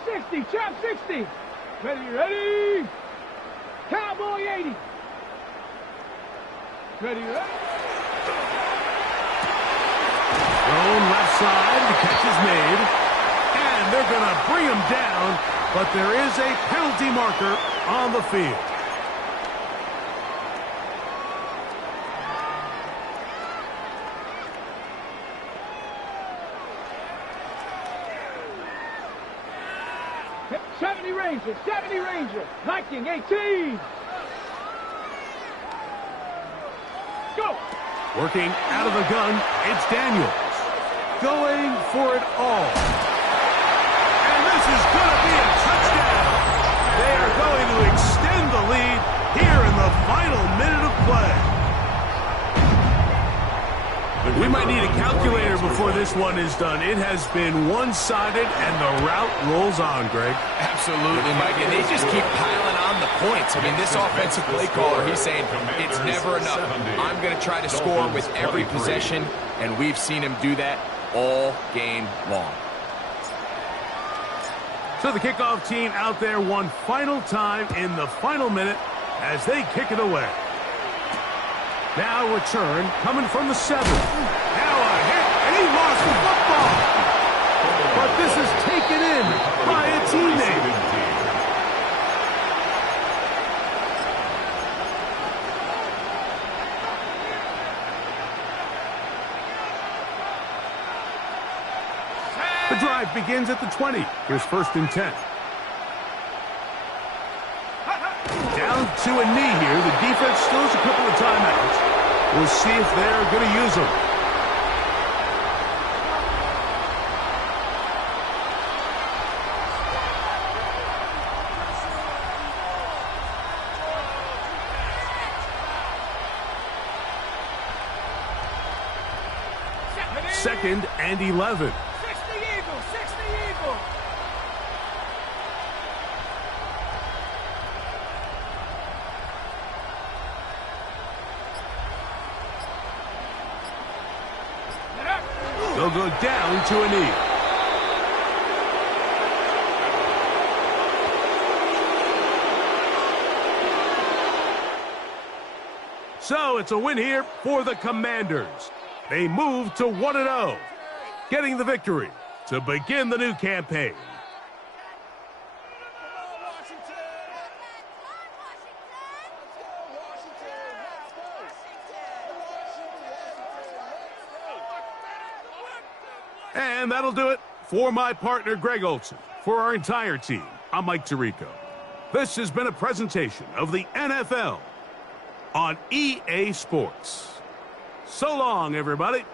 Trap 60, trap 60. Ready, ready. Cowboy 80. Ready, ready. Thrown left side, the catch is made. And they're going to bring him down, but there is a penalty marker on the field. Ranger, 70 Ranger, Viking 18. Go! Working out of the gun, it's Daniels. Going for it all. And this is going to be a touchdown. They are going to extend the lead here in the final minute of play. We might need a calculator before this one is done. It has been one-sided, and the route rolls on, Greg. Absolutely, Mike, and they just keep piling on the points. I mean, this offensive play caller, he's saying it's never enough. I'm going to try to score with every possession, and we've seen him do that all game long. So the kickoff team out there one final time in the final minute as they kick it away. Now return coming from the 7. Now a hit, and he lost the football. But this is taken in by a teammate. The drive begins at the 20. Here's 1st and 10. Down to a knee here. The defense still has a couple of timeouts. We'll see if they're going to use them. Second and 11. 60 Eagles, 60 Eagles. They'll go down to a knee. So it's a win here for the Commanders. They move to 1-0, getting the victory to begin the new campaign. And that'll do it for my partner, Greg Olson. For our entire team, I'm Mike Tirico. This has been a presentation of the NFL on EA Sports. So long, everybody.